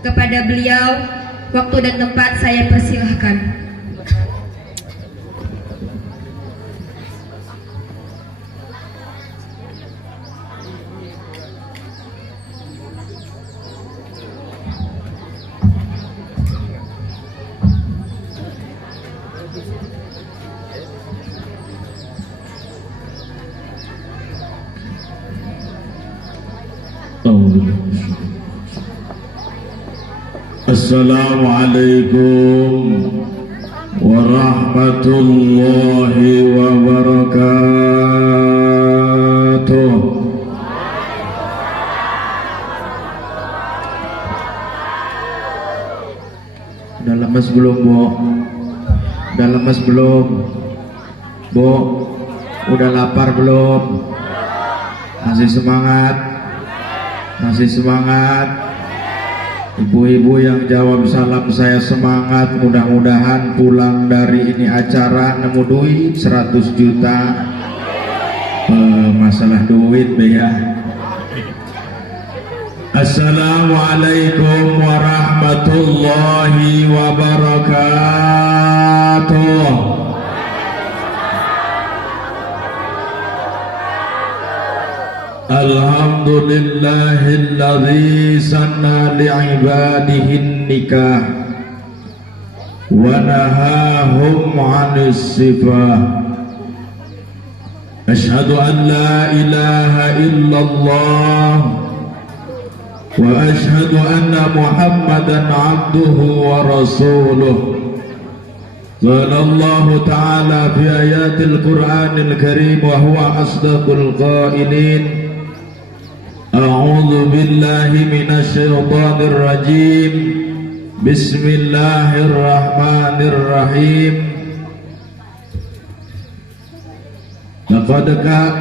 Kepada beliau, waktu dan tempat saya persilahkan. Assalamualaikum warahmatullahi wabarakatuh. Udah lemes belum, Bo? Udah lemes belum, Bo? Udah lapar belum? Masih semangat? Masih semangat? Ibu-ibu yang jawab salam saya semangat. Mudah-mudahan pulang dari ini acara nemu duit 100 juta. Masalah duit be ya. Assalamualaikum warahmatullahi wabarakatuh. Alhamdulillahilladzi sanna li'ibadihin nikah wa nahahum 'anis sifah. Asyhadu an la ilaha illallah wa asyhadu anna Muhammadan 'abduhu wa rasuluh. Qala Allah ta'ala fi ayatil Qur'anil Karim wa huwa asdaqul qailin. A'udzu billahi minasy syaithanir rajim. Bismillahirrahmanirrahim.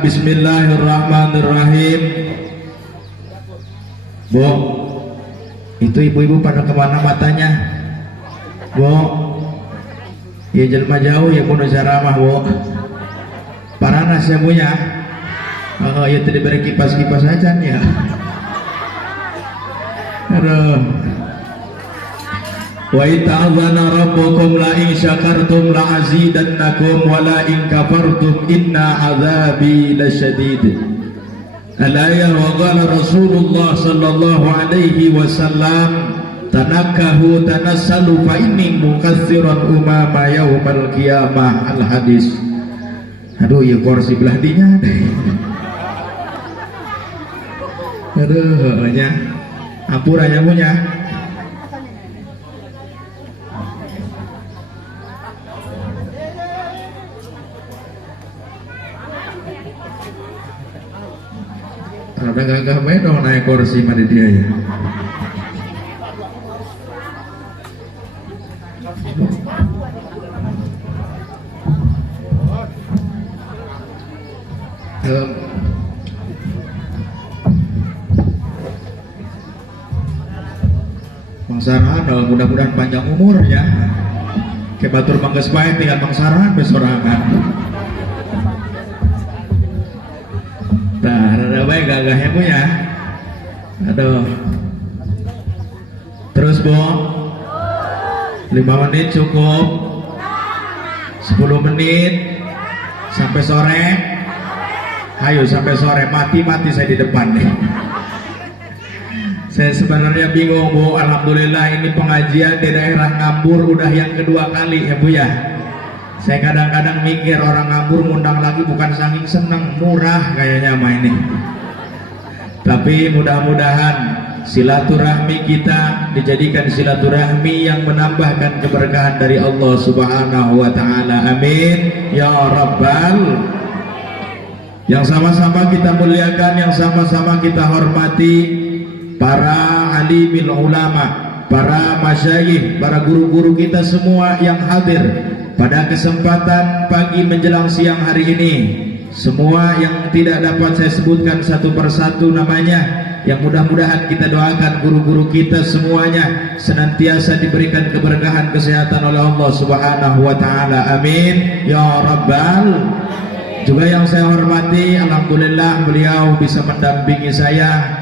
Bismillahirrahmanirrahim. Bo, itu ibu-ibu pada kemana matanya? Bo, ya jelma jauh ya kudu ceramah, Bo. Paranas ya punya. Oh ya tadi beri kipas-kipas aja ya. Aduh. Wa ta'adzana rabbukum la in syakartum la azidannakum wa la in kafartum inna azabi lasyadid. Al-ayah wa qala Rasulullah sallallahu alaihi wasallam tanakkahu tanassalu fa inni mukatsiran umama yaumal qiyamah. Al-hadis. Aduh ya kursi belah dinya. Aduh, nya apurannya punya. Rada gagah main dong naik kursi mah dia ya. Mangsarahan, mudah-mudahan panjang umur ya. Ke batur mangges bae tinggal mangsarahan besorangan. Nah, rada bae gagahnya punya. Aduh. Terus, Bo. 5 menit cukup. 10 menit sampai sore. Ayo sampai sore, mati-mati saya di depan nih. Saya sebenarnya bingung, Bu. Alhamdulillah ini pengajian di daerah Ngambur udah yang kedua kali ya, Bu ya. Saya kadang-kadang mikir orang Ngambur ngundang lagi bukan saking seneng, murah kayaknya main ini. Tapi mudah-mudahan silaturahmi kita dijadikan silaturahmi yang menambahkan keberkahan dari Allah Subhanahu wa taala. Amin ya rabbal. Yang sama-sama kita muliakan, yang sama-sama kita hormati para alimil ulama, para masyayikh, para guru-guru kita semua yang hadir pada kesempatan pagi menjelang siang hari ini. Semua yang tidak dapat saya sebutkan satu persatu namanya, yang mudah-mudahan kita doakan guru-guru kita semuanya senantiasa diberikan keberkahan kesehatan oleh Allah Subhanahu wa taala. Amin ya rabbal. Juga yang saya hormati, alhamdulillah beliau bisa mendampingi saya,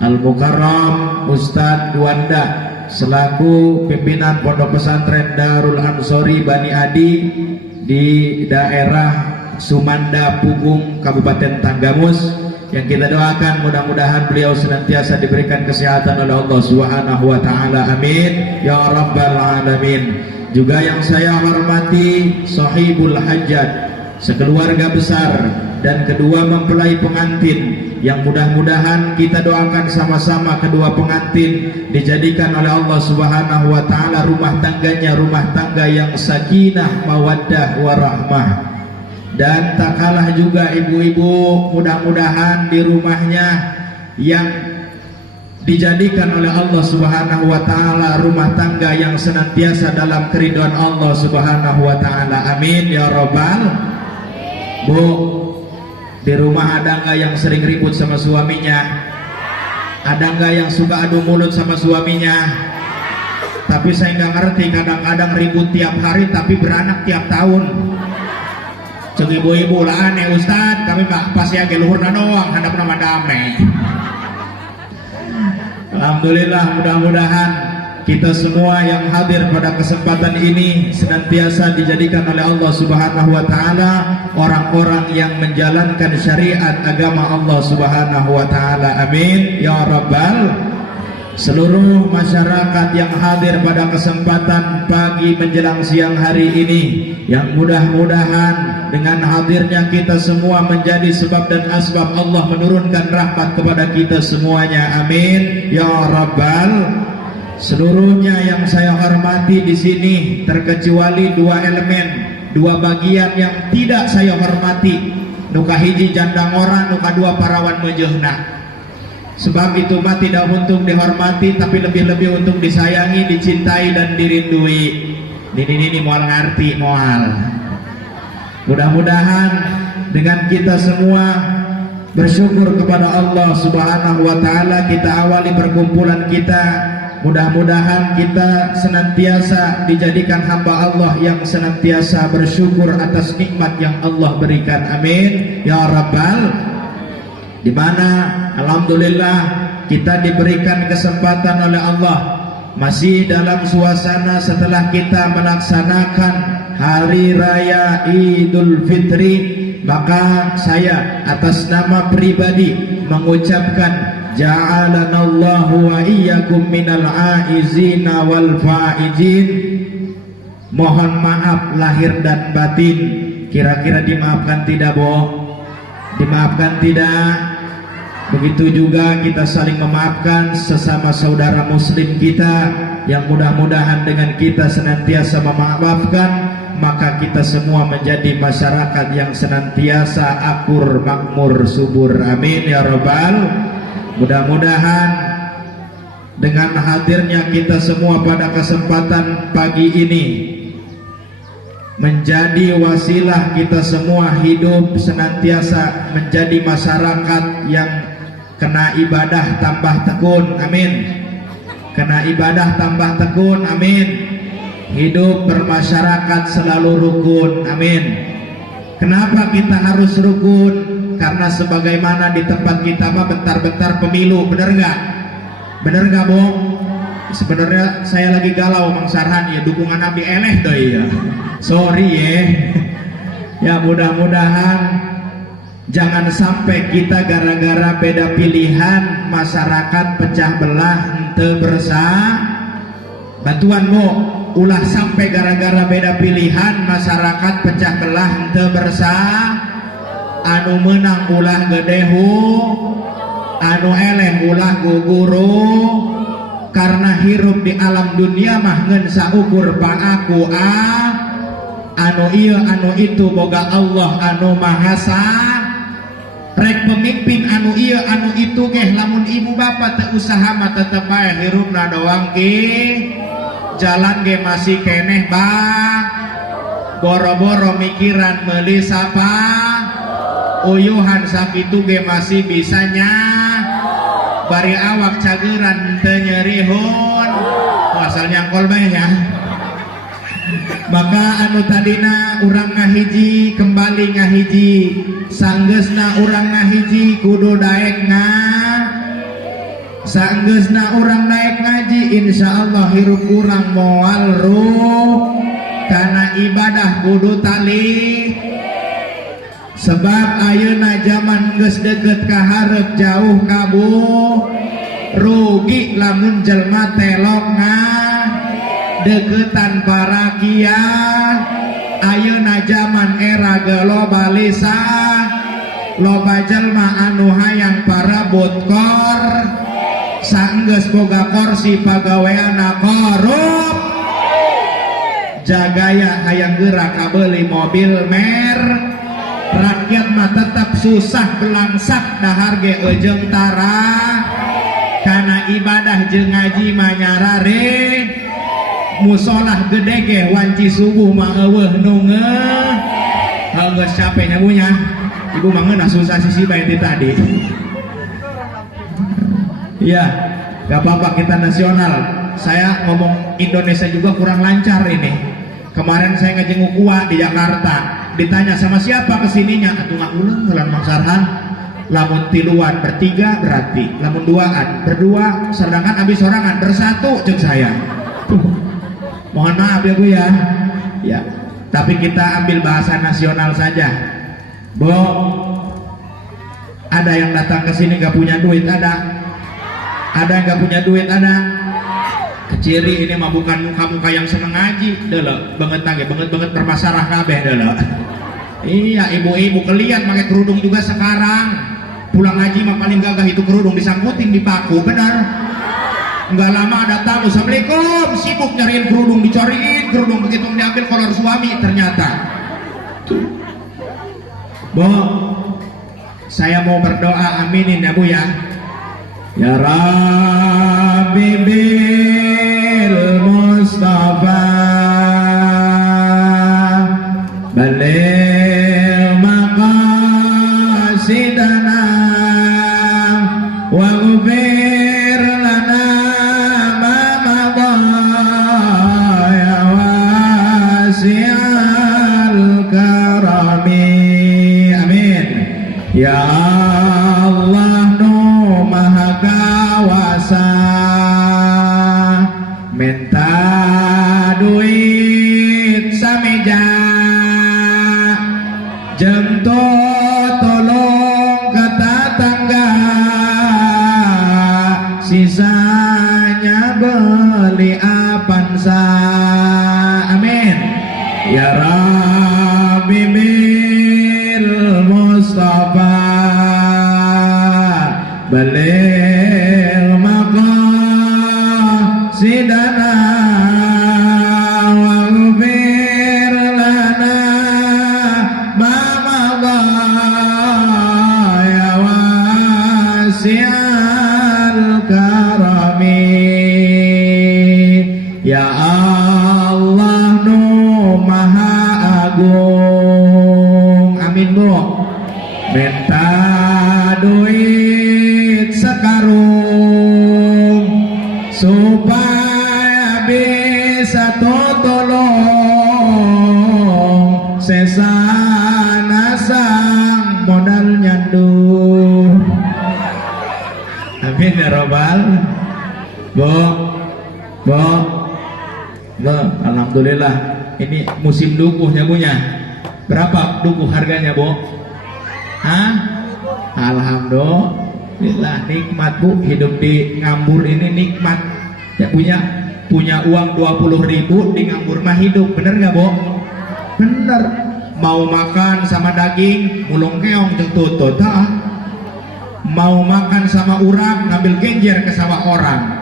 Al-Mukarram Ustadz Wanda selaku pimpinan Pondok Pesantren Darul Ansori Bani Adi di daerah Sumanda Pugung Kabupaten Tanggamus, yang kita doakan mudah-mudahan beliau senantiasa diberikan kesehatan oleh Allah Subhanahu wa taala. Amin ya rabbal alamin. Juga yang saya hormati sahibul hajat, sekeluarga besar dan kedua mempelai pengantin, yang mudah-mudahan kita doakan sama-sama kedua pengantin dijadikan oleh Allah Subhanahu wa taala rumah tangganya rumah tangga yang sakinah, mawaddah, warahmah. Dan tak kalah juga ibu-ibu, mudah-mudahan di rumahnya yang dijadikan oleh Allah Subhanahu wa taala rumah tangga yang senantiasa dalam keridhaan Allah Subhanahu wa taala. Amin ya rabbal. Bu, di rumah ada nggak yang sering ribut sama suaminya? Ada nggak yang suka adu mulut sama suaminya? Tapi saya nggak ngerti, kadang-kadang ribut tiap hari tapi beranak tiap tahun. Ceng ibu-ibu lah aneh Ustad, kami pas ya geluhurna doang, hadap nama damai. Alhamdulillah, mudah-mudahan kita semua yang hadir pada kesempatan ini senantiasa dijadikan oleh Allah Subhanahu wa taala orang-orang yang menjalankan syariat agama Allah Subhanahu wa taala. Amin ya rabbal. Seluruh masyarakat yang hadir pada kesempatan pagi menjelang siang hari ini, yang mudah-mudahan dengan hadirnya kita semua menjadi sebab dan asbab Allah menurunkan rahmat kepada kita semuanya. Amin ya rabbal. Seluruhnya yang saya hormati di sini, terkecuali dua elemen, dua bagian yang tidak saya hormati. Nuka hiji jandang orang, nuka dua parawan mejehna. Sebab itu mah tidak untuk dihormati, tapi lebih-lebih untuk disayangi, dicintai dan dirindui. Ini moal ngerti moal. Mudah-mudahan dengan kita semua bersyukur kepada Allah Subhanahu wa taala, kita awali perkumpulan kita. Mudah-mudahan kita senantiasa dijadikan hamba Allah yang senantiasa bersyukur atas nikmat yang Allah berikan. Amin ya rabbal. Di mana alhamdulillah kita diberikan kesempatan oleh Allah masih dalam suasana setelah kita melaksanakan hari raya Idul Fitri, maka saya atas nama pribadi mengucapkan ja'alanallahu wa iyyakum minal aizina wal faizin. Mohon maaf lahir dan batin. Kira-kira dimaafkan tidak, Bo? Dimaafkan tidak? Begitu juga kita saling memaafkan sesama saudara muslim kita, yang mudah-mudahan dengan kita senantiasa memaafkan, maka kita semua menjadi masyarakat yang senantiasa akur, makmur, subur. Amin ya rabbal. Mudah-mudahan dengan hadirnya kita semua pada kesempatan pagi ini menjadi wasilah kita semua hidup senantiasa menjadi masyarakat yang kena ibadah tambah tekun. Amin. Kena ibadah tambah tekun. Amin. Hidup bermasyarakat selalu rukun. Amin. Kenapa kita harus rukun? Karena sebagaimana di tempat kita mah bentar-bentar pemilu, bener nggak? Bener nggak, Bung? Sebenarnya saya lagi galau, Mang Sarhan, ya dukungan Nabi eleh doi ya. Sorry ya. Ya mudah-mudahan jangan sampai kita gara-gara beda pilihan masyarakat pecah belah ente bantuan Bu, ulah sampai gara-gara beda pilihan masyarakat pecah belah ente anu menang ulah gedehu, anu eleh ulah guguru. Karena hirup di alam dunia mah ngeun saukur paaku anu ieu anu itu boga Allah anu mahasa. Rek pemimpin anu ieu anu itu ge lamun ibu bapak teu usaha mah tetep bae hirupna doang ge. Jalan ge masih keneh bang. Boro-boro mikiran meuli sapa. Uyuhan sakitu ge masih bisanya. Bari awak cageran teu nyerihun. Asal nyangkol bae ya. Maka anu tadina urang ngahiji kembali ngahiji, sanggeusna urang ngahiji kudu daek Saenggeusna urang naik ngaji insyaallah hirup urang moal ruh karena ibadah kudu tali. Sebab ayeuna zaman geus deukeut ka hareup jauh kabu rugi lamun jelma telok deuketan parakian. Ayeuna zaman era globalisasi loba jelma anu hayang parabot kor saenggeus boga kursi pagaweana korup jagaya hayang geura kabeli mobil mer. Rakyat mah tetap susah belangsak dahar ge eujeng tara kana ibadah jeung ngaji mah nyarare. Musolah gede ge wanci subuh mah eueuh nu geus capek nya bunya. Ibu mah ngeunah susah sisi bae tadi. Iya, gak apa-apa kita nasional. Saya ngomong Indonesia juga kurang lancar ini. Kemarin saya ngejenguk Uwa di Jakarta. Ditanya sama siapa kesininya? Atuh ngauleuh heula Mang Sarhan. Lamun tiluan bertiga berarti, lamun duaan berdua, sedangkan abis sorangan bersatu jeung saya. Mohon maaf ya Bu ya. Ya, tapi kita ambil bahasa nasional saja. Bu, ada yang datang ke sini gak punya duit? Ada yang gak punya duit? Ada. Ciri ini mah bukan muka-muka yang seneng ngaji, deuleu banget nage, banget bermasalah kabeh deuleu. Iya, ibu-ibu kelian pakai kerudung juga sekarang. Pulang ngaji mah paling gagah itu kerudung disangkutin di paku, benar. Enggak lama ada tamu, assalamualaikum, sibuk nyariin kerudung, dicariin kerudung, begitu diambil kolor suami ternyata. Tuh. Bu, saya mau berdoa, aminin ya Bu ya. Ya Rabbi bil Mustafa baligh maqasidana waghfir lana ma madha ya wasi'al karami. Amin. Ya Allah nu maha kawasa minta duit sameja jemto tolong ke tetangga sisanya beli apansa. Amin. Ya Rabbi bil Mustafa baligh maqasidana waghfir lana ma madha ya wasi'al karami. Ya Allah nu maha agung. Amin Bu. Minta duit sekarung supaya bisa tolong sesana sang modal nyandu. Amin ya robbal. Bu, alhamdulillah ini musim dukuhnya punya. Berapa dukuh harganya Bu? Hah? Alhamdulillah nikmat Bu, hidup di Ngambur ini nikmat. Ya punya uang 20.000 di Ngambur mah hidup, bener nggak Bu? Bener. Mau makan sama daging mulung keong jeung tutut, mau makan sama urang ngambil genjer ke sawah orang,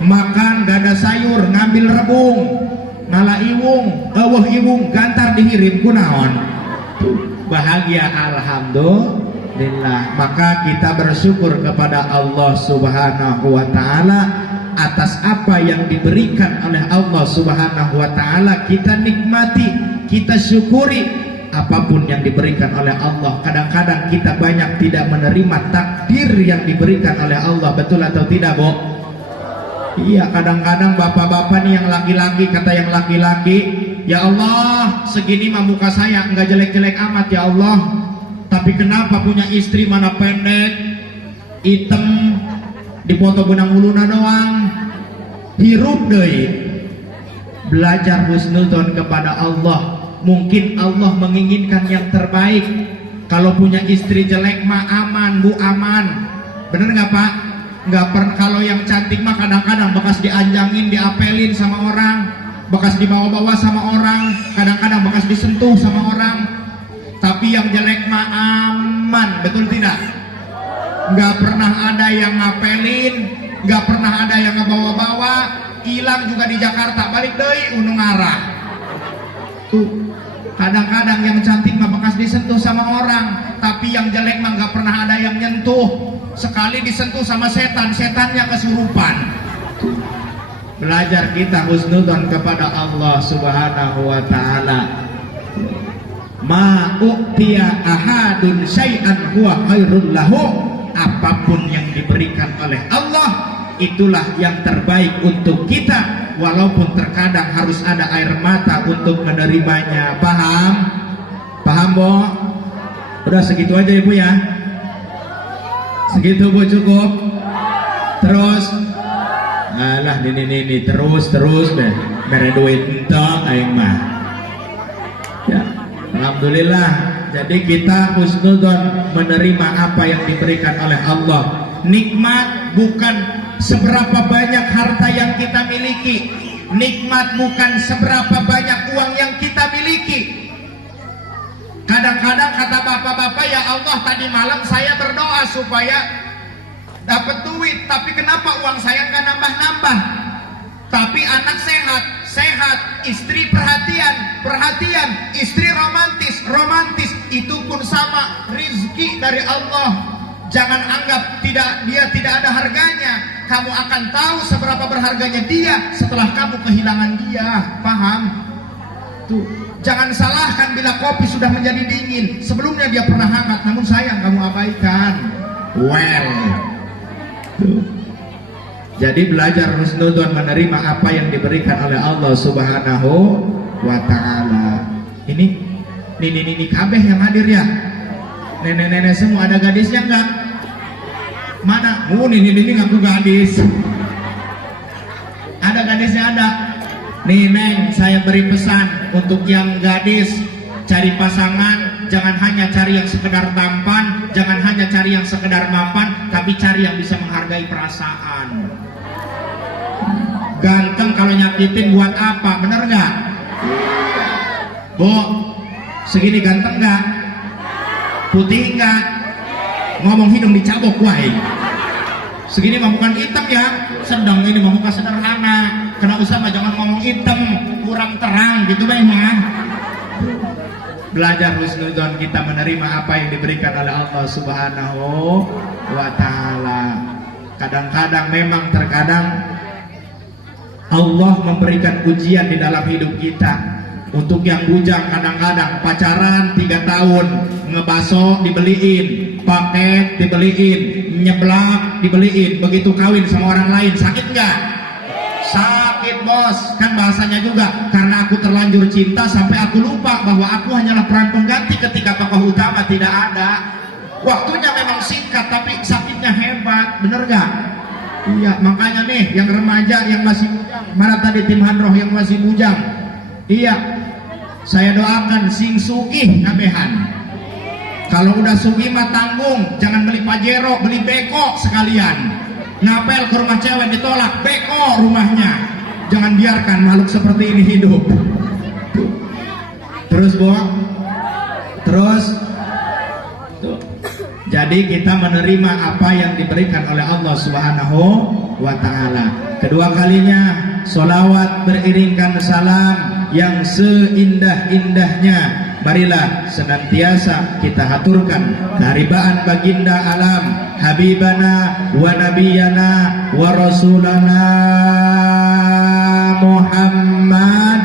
makan gak ada sayur ngambil rebung, ngalah iwung, iwung gantar dihirim kunaon. Bahagia alhamdulillah. Maka kita bersyukur kepada Allah Subhanahu wa taala atas apa yang diberikan oleh Allah Subhanahu wa taala. Kita nikmati, kita syukuri apapun yang diberikan oleh Allah. Kadang-kadang kita banyak tidak menerima takdir yang diberikan oleh Allah. Betul atau tidak Bu? Iya, kadang-kadang bapak-bapak nih yang laki-laki, kata yang laki-laki, ya Allah segini mah muka saya nggak jelek-jelek amat ya Allah, tapi kenapa punya istri mana pendek, hitam, dipoto benang huluna doang. Hirup deui. Belajar husnudzon kepada Allah. Mungkin Allah menginginkan yang terbaik. Kalau punya istri jelek mah aman, Bu, aman. Bener nggak Pak? Nggak pernah. Kalau yang cantik mah kadang-kadang bekas dianjangin, diapelin sama orang, bekas dibawa-bawa sama orang, kadang-kadang bekas disentuh sama orang. Tapi yang jelek mah aman, betul tidak? Nggak pernah ada yang ngapelin, nggak pernah ada yang ngebawa-bawa. Hilang juga di Jakarta, balik deui unung arah. Tuh, kadang-kadang yang cantik mah bekas disentuh sama orang, tapi yang jelek mah nggak pernah ada yang nyentuh. Sekali disentuh sama setan, setannya kesurupan. Belajar kita husnudzon kepada Allah Subhanahu wa taala. Ma u'tiya ahadun syai'an huwa khairul lahu. Apapun yang diberikan oleh Allah, itulah yang terbaik untuk kita, walaupun terkadang harus ada air mata untuk menerimanya. Paham? Paham, Bo? Udah segitu aja Ibu ya. Segitu Bu, cukup. Terus alah ini terus deh. Mere duit entok aing mah. Ya, alhamdulillah. Jadi kita husnudzon menerima apa yang diberikan oleh Allah. Nikmat bukan seberapa banyak harta yang kita miliki. Nikmat bukan seberapa banyak uang yang kita miliki. Kadang-kadang kata bapak-bapak, ya Allah tadi malam saya berdoa supaya dapat duit, tapi kenapa uang saya nggak nambah-nambah? Tapi anak sehat, istri perhatian, istri romantis, itu pun sama, rizki dari Allah. Jangan anggap dia tidak ada harganya. Kamu akan tahu seberapa berharganya dia setelah kamu kehilangan dia. Paham? Tuh, jangan salahkan bila kopi sudah menjadi dingin. Sebelumnya dia pernah hangat, namun sayang kamu abaikan. Well, tuh. Jadi belajar husnudzon menerima apa yang diberikan oleh Allah Subhanahu wa taala. Ini kabeh yang hadir ya. Nenek-nenek semua, ada gadisnya enggak? Mana? Ini ngaku gadis. Ada gadisnya, ada. Nih Neng, saya beri pesan untuk yang gadis, cari pasangan jangan hanya cari yang sekedar tampan, jangan hanya cari yang sekedar mapan, tapi cari yang bisa menghargai perasaan. Ganteng kalau nyakitin buat apa? Bener nggak? Bu, segini ganteng nggak? Putih nggak? Ngomong hidung dicabok wae. Segini mah bukan hitam ya, sedang ini mah muka sederhana. Kena usah mah jangan ngomong hitam, kurang terang gitu mah. Belajar husnudzon, kita menerima apa yang diberikan oleh Allah Subhanahu wa taala. Kadang-kadang memang terkadang Allah memberikan ujian di dalam hidup kita. Untuk yang bujang kadang-kadang pacaran 3 tahun, ngebaso dibeliin, paket dibeliin, nyeblak dibeliin, begitu kawin sama orang lain sakit nggak? Sakit bos, kan bahasanya juga, karena aku terlanjur cinta sampai aku lupa bahwa aku hanyalah peran pengganti ketika tokoh utama tidak ada. Waktunya memang singkat tapi sakitnya hebat, bener nggak? Iya, makanya nih yang remaja yang masih bujang, mana tadi tim Hanroh yang masih bujang? Iya, saya doakan sing sugih kabehan. Kalau udah sugih mah tanggung, jangan beli pajero, beli beko sekalian. Ngapel ke rumah cewek ditolak, beko rumahnya. Jangan biarkan makhluk seperti ini hidup. Terus bohong, terus. Tuh. Jadi kita menerima apa yang diberikan oleh Allah Subhanahu wa taala. Kedua kalinya sholawat beriringkan salam yang seindah-indahnya. Marilah senantiasa kita haturkan keharibaan baginda alam Habibana wa Nabiyana wa Rasulana Muhammad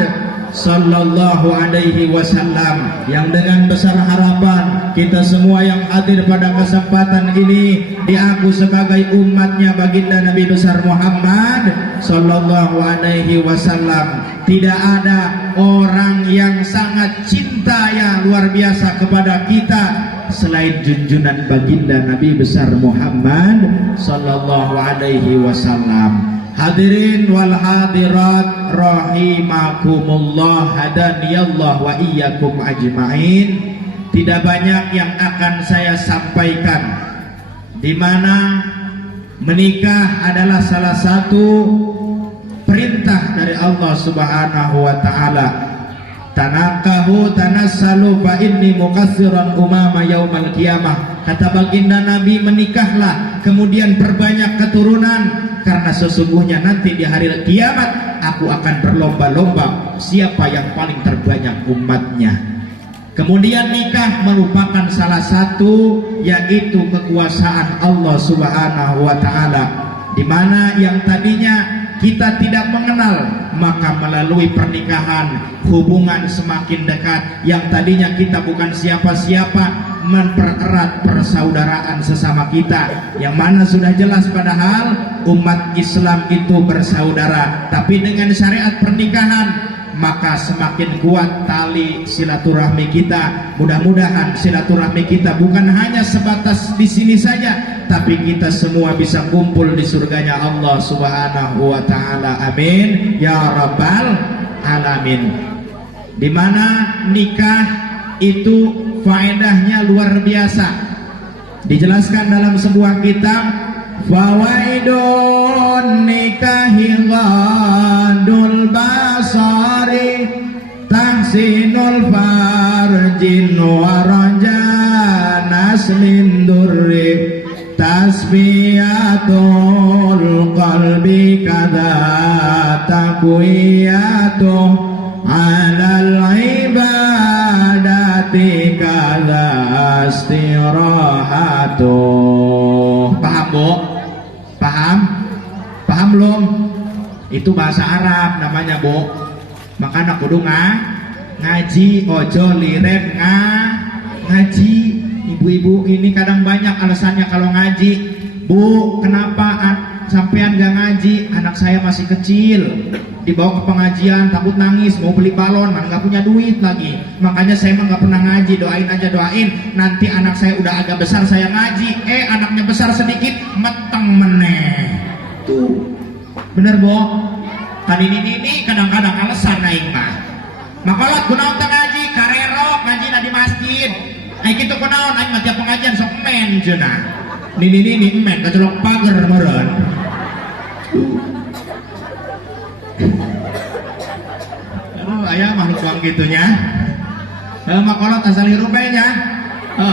sallallahu alaihi wasallam, yang dengan besar harapan kita semua yang hadir pada kesempatan ini diaku sebagai umatnya baginda Nabi besar Muhammad sallallahu alaihi wasallam. Tidak ada orang yang sangat cinta yang luar biasa kepada kita selain junjungan baginda Nabi besar Muhammad sallallahu alaihi wasallam. Hadirin wal hadirat rahimakumullah, hadaniyallah wa iyyakum ajmain. Tidak banyak yang akan saya sampaikan, di mana menikah adalah salah satu perintah dari Allah Subhanahu wa taala. Tanakahu tanassalu fa inni mukatsiran umama yaumal qiyamah. Kata baginda Nabi, menikahlah kemudian perbanyak keturunan, karena sesungguhnya nanti di hari kiamat aku akan berlomba-lomba siapa yang paling terbanyak umatnya. Kemudian nikah merupakan salah satu yaitu kekuasaan Allah Subhanahu wa taala, di mana yang tadinya kita tidak mengenal, maka melalui pernikahan hubungan semakin dekat. Yang tadinya kita bukan siapa-siapa, mempererat persaudaraan sesama kita, yang mana sudah jelas padahal umat Islam itu bersaudara. Tapi dengan syariat pernikahan maka semakin kuat tali silaturahmi kita. Mudah-mudahan silaturahmi kita bukan hanya sebatas di sini saja, tapi kita semua bisa kumpul di surganya Allah Subhanahu wa taala. Amin ya rabbal alamin. Di mana nikah itu faedahnya luar biasa. Dijelaskan dalam sebuah kitab, fawaidun nikahi ghadul basari tahsinul farjin waraja naslin durri tasfiyatul qalbi kada taqwiyatu alal ibadati kada istirahatu. Paham Bu? Paham? Paham belum? Itu bahasa Arab namanya Bu. Makanya kudu ngaji, ojo liren ngaji. Ibu-ibu ini kadang banyak alasannya kalau ngaji. Bu, kenapa sampean gak ngaji? Anak saya masih kecil, dibawa ke pengajian takut nangis, mau beli balon, mana gak punya duit lagi. Makanya saya mah gak pernah ngaji. Doain aja, doain. Nanti anak saya udah agak besar saya ngaji. Anaknya besar sedikit, meteng meneh. Tuh, bener Bu? Kan ini kadang-kadang alasan naik mah. Makalat kunaon teh ngaji, karero ngaji di masjid. Ai kitu kunaon aing mah tiap pengajian sok men cenah. Nini men kacolok pager meureun. Aduh, aya makhluk doang gitunya. Makolot asal hirupenya.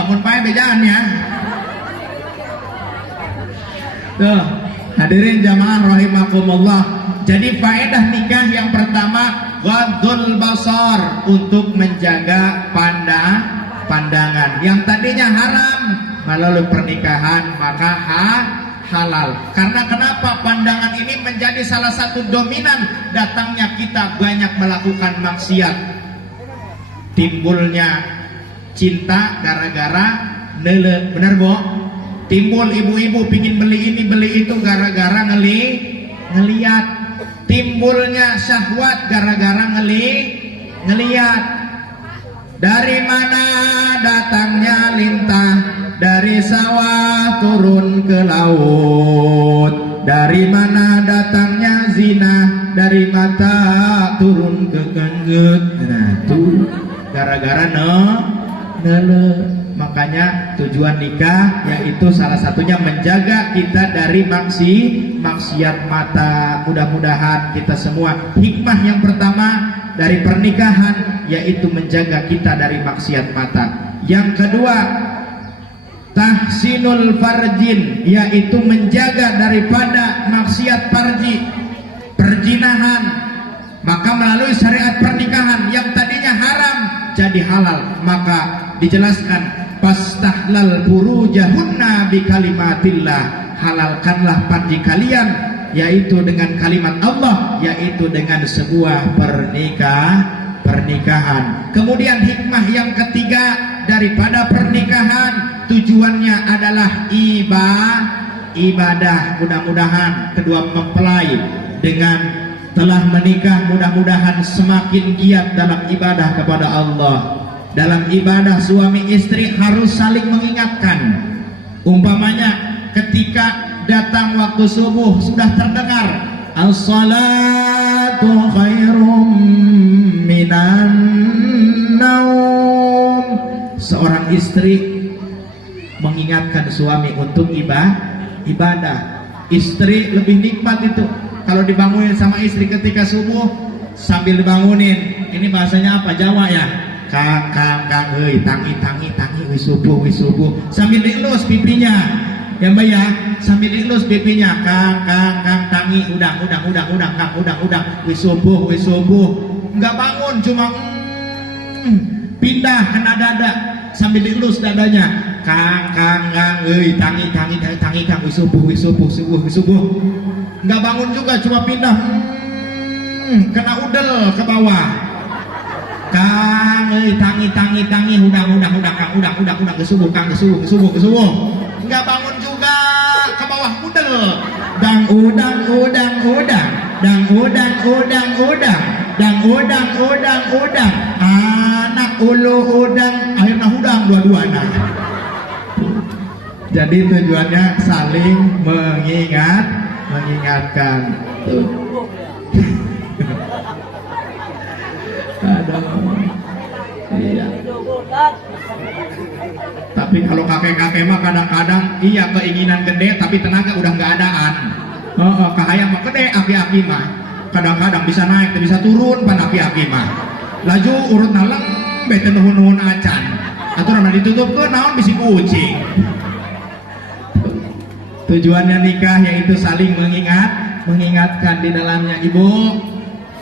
Mun pae bejaan ya. Tuh, hadirin jamaah rahimakumullah. Jadi faedah nikah yang pertama, ghadul basar, untuk menjaga pandangan. Yang tadinya haram melalui pernikahan maka halal. Karena kenapa? Pandangan ini menjadi salah satu dominan datangnya kita banyak melakukan maksiat. Timbulnya cinta gara-gara neule. Benar Bu? Timbul ibu-ibu pingin beli ini beli itu gara-gara ngeliat. Timbulnya syahwat gara-gara ngeliat. Dari mana datangnya lintah, dari sawah turun ke laut. Dari mana datangnya zina, dari mata turun ke kenggut. Nah tuh gara-gara neule. Makanya tujuan nikah yaitu salah satunya menjaga kita dari maksiat mata. Mudah-mudahan kita semua, hikmah yang pertama dari pernikahan yaitu menjaga kita dari maksiat mata. Yang kedua, tahsinul farjin, yaitu menjaga daripada maksiat farji, perzinahan. Maka melalui syariat pernikahan yang tadinya haram jadi halal. Maka dijelaskan, fastahlal furujahunna bi kalimatillah, halalkanlah farji kalian yaitu dengan kalimat Allah, yaitu dengan sebuah pernikahan. Kemudian hikmah yang ketiga daripada pernikahan, tujuannya adalah ibadah. Mudah-mudahan kedua mempelai dengan telah menikah mudah-mudahan semakin giat dalam ibadah kepada Allah. Dalam ibadah suami istri harus saling mengingatkan. Umpamanya ketika datang waktu subuh sudah terdengar as-salatu khairum minan naum, seorang istri mengingatkan suami untuk ibadah. Istri lebih nikmat itu kalau dibangunin sama istri ketika subuh, sambil dibangunin, ini bahasanya apa, Jawa ya, kang heuy tangi wis subuh sambil dielus pipinya ya Mbak ya, sambil dielus pipinya, kang tangi udang wis subuh, nggak bangun, cuma pindah kena dada sambil dielus dadanya, kang heuy tangi wis subuh, nggak bangun juga, cuma pindah kena udel ke bawah, kang tangi udang kesubuh, nggak bangun juga, ke bawah udel, dang udang, anak ulu udang, akhirnya udang dua-duanya. Jadi tujuannya saling mengingatkan. Aduh. Iya. Tapi kalau kakek-kakek mah kadang-kadang iya keinginan gede tapi tenaga udah nggak adaan. Kahayang mah gede aki-aki mah. Kadang-kadang bisa naik, bisa turun pan aki-aki mah. Laju urut naleng bete nuhun-nuhun acan. Aturan ditutup ke naon bisi kucing. Tujuannya nikah yaitu saling mengingatkan di dalamnya.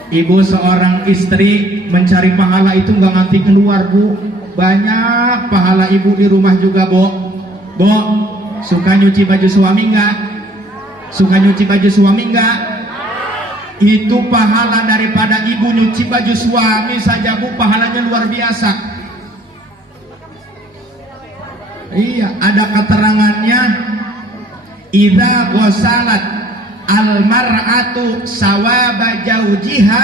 Ibu seorang istri mencari pahala itu nggak nganti keluar, Bu. Banyak pahala ibu di rumah juga, Bo. Suka nyuci baju suami nggak? Itu pahala daripada ibu nyuci baju suami saja, Bu, pahalanya luar biasa. Iya, ada keterangannya, idza ghasalat al-mar'atu sawaba jaujiha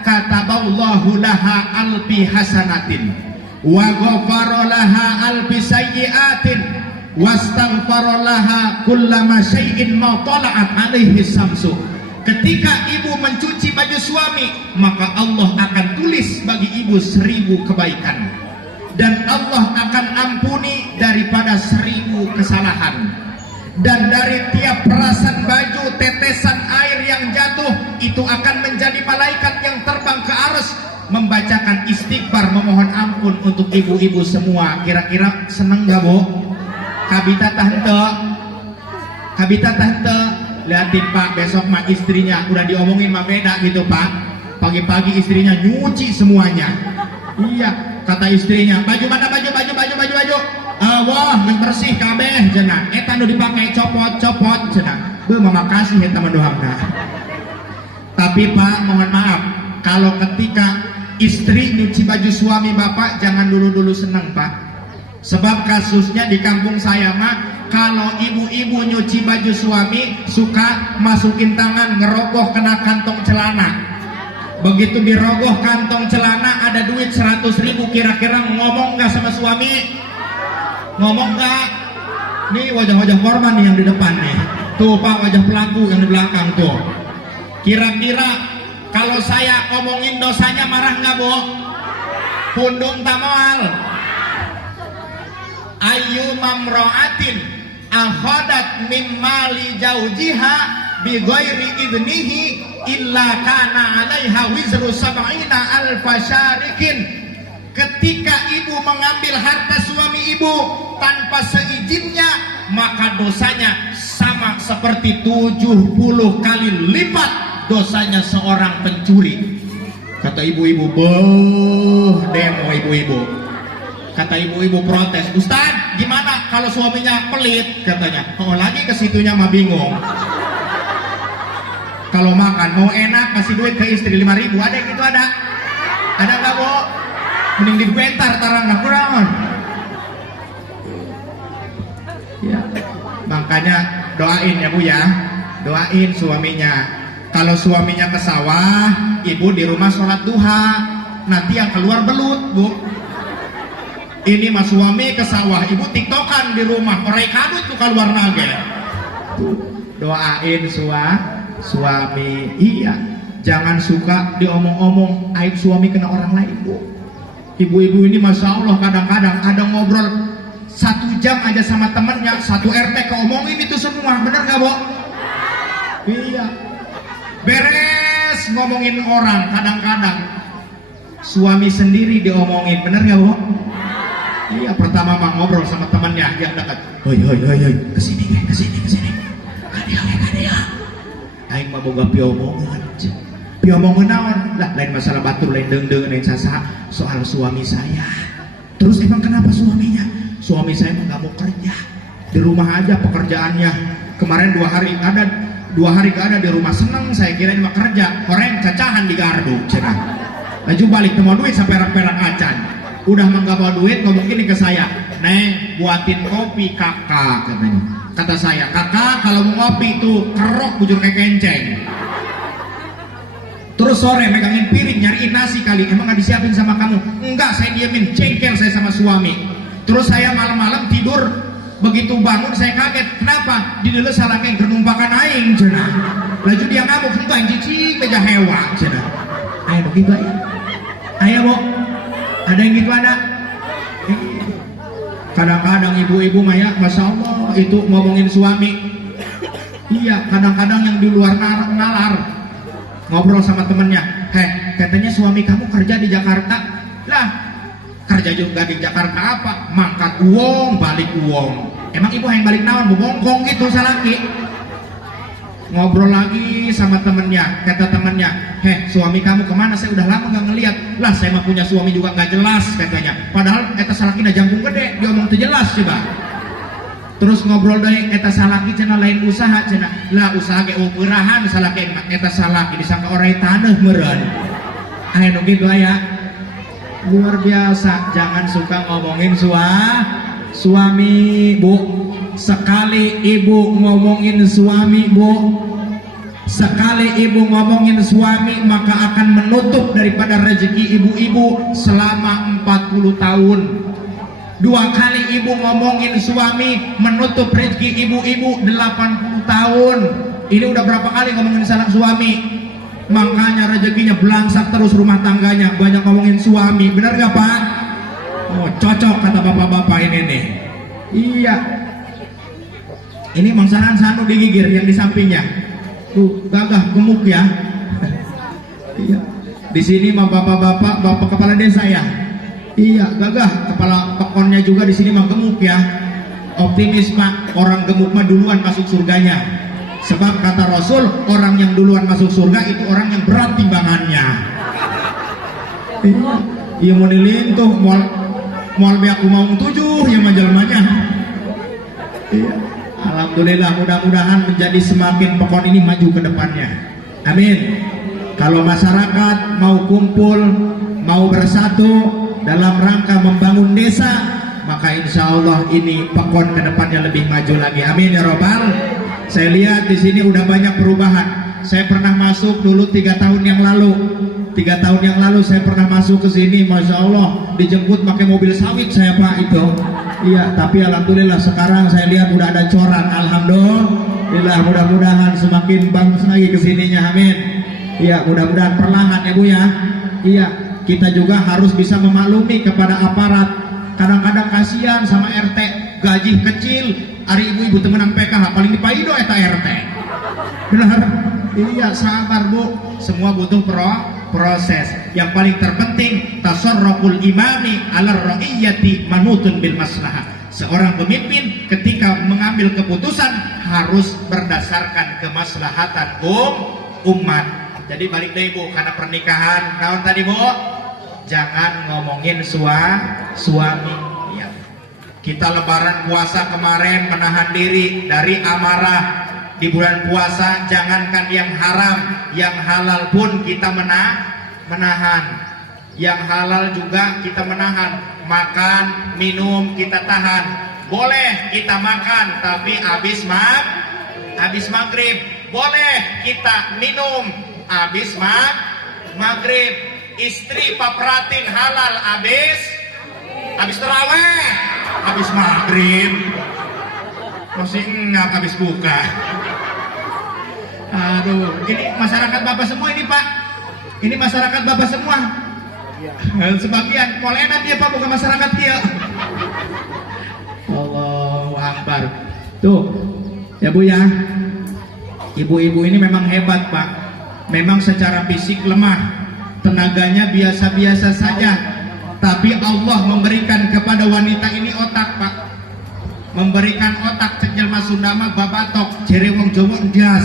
kataballahu laha alfi hasanatin wa ghafara laha alfi sayyi'atin wastaghfara laha kullama syai'in ma tala'at alaihi samsu. Ketika ibu mencuci baju suami, maka Allah akan tulis bagi ibu 1000 kebaikan dan Allah akan ampuni daripada 1000 kesalahan. Dan dari tiap perasan baju, tetesan air yang jatuh itu akan menjadi malaikat yang terbang ke arsy membacakan istighfar, memohon ampun untuk ibu-ibu semua. Kira-kira seneng gak, Bu? Kabita tante liatin Pak, besok mah istrinya udah diomongin mah beda gitu Pak. Pagi-pagi istrinya nyuci semuanya. Iya, kata istrinya, baju mana, baju wah yang bersih kabeh cenah, eta nu dipakai copot cenah, mama kasih eta mendoangna. Tapi Pak, mohon maaf, kalau ketika istri nyuci baju suami Bapak jangan dulu senang Pak, sebab kasusnya di kampung saya mah kalau ibu-ibu nyuci baju suami suka masukin tangan ngerogoh kena kantong celana. Begitu dirogoh kantong celana ada duit 100.000, kira-kira ngomong nggak sama suami? Ngomong nggak? Nih wajah-wajah korban nih yang di depan nih. Tuh Pak, wajah pelaku yang di belakang tuh. Kira-kira kalau saya ngomongin dosanya marah nggak, Bu? Pundung tamal. Ayu mamroatin akhadat min mali jaujiha bi ghairi idnihi illa kana 'alaiha wizru sab'ina alfa syarikin. Ketika ibu mengambil harta suami ibu tanpa seizинnya, maka dosanya sama seperti 70 kali lipat dosanya seorang pencuri. Kata ibu-ibu, demo ibu-ibu. Kata ibu-ibu protes, Ustaz, gimana kalau suaminya pelit? Katanya, lagi ke situnya mah bingung. Kalau makan mau enak kasih duit ke istri 5.000, ada yang gitu ada? Ada nggak bu? Mending dibentar tarang nggak kurang. Ya, makanya doain ya bu ya, doain suaminya. Kalau suaminya ke sawah, ibu di rumah sholat duha. Nanti yang keluar belut bu. Ini mas suami ke sawah, ibu tiktokan di rumah, orang kadut tuh keluar naga. Doain suami, iya. Jangan suka diomong-omong aib suami kena orang lain bu. Ibu-ibu ini masya Allah kadang-kadang ada ngobrol 1 jam aja sama temennya, 1 RT keomongin itu semua, bener gak bu? Iya. Beres ngomongin orang, kadang-kadang suami sendiri diomongin, bener gak bu? Iya, pertama mah ngobrol sama temannya yang dekat. Hoi, kesini. Kadia. Aing mah boga piomongan. Piomongan naon? Lah, lain masalah batur, lain deung-deung, lain sasa soal suami saya. Terus emang kenapa suaminya? Suami saya mah gak mau kerja. Di rumah aja pekerjaannya. Kemarin 2 hari gak ada di rumah, seneng saya kira mah kerja. Koreng cacahan di gardu, cenah. Laju balik temu duit sampai perak-perak acan. Udah mah bawa duit, ngomong gini ke saya, Neng buatin kopi kakak, katanya. Kata saya, kakak kalau mau ngopi tuh kerok bujur kayak kenceng. Terus sore megangin piring nyariin nasi kali, emang gak disiapin sama kamu? Enggak, saya diemin, jengkel saya sama suami. Terus saya malam-malam tidur, begitu bangun saya kaget, kenapa? Di dalam salah kayak genumpakan aing, cenah. Laju dia ngamuk, enggak yang cicing meja hewa, cenah. Ayo begitu aja. Ayo bu. Ada yang gitu ada? Kadang-kadang ibu-ibu Maya, masya Allah itu ngomongin suami. Iya, kadang-kadang yang di luar nalar ngobrol sama temennya. Katanya suami kamu kerja di Jakarta. Lah, kerja juga di Jakarta apa? Mangkat uang, balik uang. Emang ibu yang balik naon? Bongkong gitu salaki. Ngobrol lagi sama temennya, kata temennya, suami kamu kemana? Saya udah lama gak ngeliat. Lah saya mah punya suami juga gak jelas katanya. Padahal eta salaki na jangkung gede, diomong tuh jelas coba. Terus ngobrol dari eta salaki cenah lain usaha cenah. Lah usaha ge upurahan salaki eta salaki disangka orang taneuh meureun. Aya nu kitu aya. Luar biasa, jangan suka ngomongin suami, Bu. Sekali ibu ngomongin suami bu, sekali ibu ngomongin suami maka akan menutup daripada rezeki ibu-ibu selama 40 tahun. 2 kali ibu ngomongin suami menutup rezeki ibu-ibu 80 tahun. Ini udah berapa kali ngomongin salah suami? Makanya rezekinya belangsak terus rumah tangganya, banyak ngomongin suami, benar gak pak? Oh cocok kata bapak-bapak ini nih. Iya. Ini mangsaran sanu digigir yang di sampingnya. Tuh, gagah gemuk ya. Iya. Di sini mah bapak-bapak, bapak kepala desa ya. Iya, gagah kepala pekonnya juga di sini mah gemuk ya. Optimis Pak, orang gemuk mah duluan masuk surganya. Sebab kata Rasul, orang yang duluan masuk surga itu orang yang berat timbangannya. Iya, iya mau dilintuh, mau biak mau 7 ya majalmanya. Iya. Alhamdulillah, mudah-mudahan menjadi semakin pekon ini maju ke depannya. Amin. Kalau masyarakat mau kumpul, mau bersatu dalam rangka membangun desa, maka insya Allah ini pekon ke depannya lebih maju lagi. Amin ya robbal. Saya lihat di sini udah banyak perubahan. Saya pernah masuk dulu 3 tahun yang lalu. 3 tahun yang lalu saya pernah masuk ke sini, masya Allah dijemput pakai mobil sawit saya pak itu. Iya, tapi alhamdulillah sekarang saya lihat udah ada coran. Alhamdulillah, mudah-mudahan semakin bagus lagi kesininya. Amin. Iya, mudah-mudahan perlahan ya bu ya. Iya, kita juga harus bisa memaklumi kepada aparat. Kadang-kadang kasihan sama RT, gaji kecil. Hari ibu-ibu temenan PKH paling dipaido eta RT. Benar? Iya, sabar bu. Semua butuh proses. Yang paling terpenting tasarruful imami ala ra'iyati manutun bil maslahah. Seorang pemimpin ketika mengambil keputusan harus berdasarkan kemaslahatan umat. Jadi balik deh bu, karena pernikahan tahun tadi bu, jangan ngomongin suami ya. Kita lebaran puasa kemarin menahan diri dari amarah. Di bulan puasa jangankan yang haram, yang halal pun kita menahan. Yang halal juga kita menahan. Makan, minum kita tahan. Boleh kita makan tapi habis maghrib. Boleh kita minum habis maghrib. Istri paperatin halal habis terawih, habis maghrib. Masih ngap habis buka. Aduh, ini masyarakat Bapak semua ini Pak. Ini masyarakat Bapak semua. Sebagian polena dia Pak, bukan masyarakat dia. Allahu Akbar. Tuh, ya Bu ya. Ibu-ibu ini memang hebat Pak. Memang secara fisik lemah, tenaganya biasa-biasa saja. Tapi Allah memberikan kepada wanita ini otak Pak. Memberikan otak cek jelma Sundama babatok jere wong Jawa endas.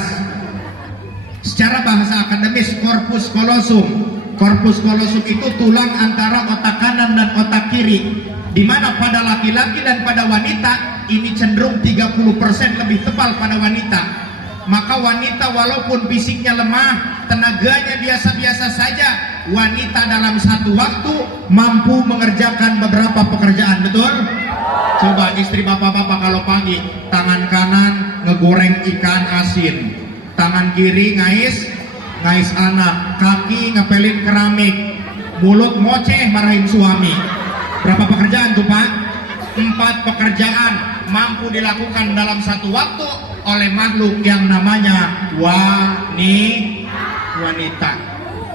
Secara bahasa akademis corpus callosum. Corpus callosum itu tulang antara otak kanan dan otak kiri. Di mana pada laki-laki dan pada wanita ini cenderung 30% lebih tebal pada wanita. Maka wanita walaupun fisiknya lemah, tenaganya biasa-biasa saja, wanita dalam satu waktu mampu mengerjakan beberapa pekerjaan, betul? Coba istri bapak-bapak kalau pagi tangan kanan ngegoreng ikan asin, tangan kiri ngais anak, kaki ngepelin keramik, mulut ngoceh marahin suami. Berapa pekerjaan tuh Pak? 4 pekerjaan mampu dilakukan dalam satu waktu oleh makhluk yang namanya wanita.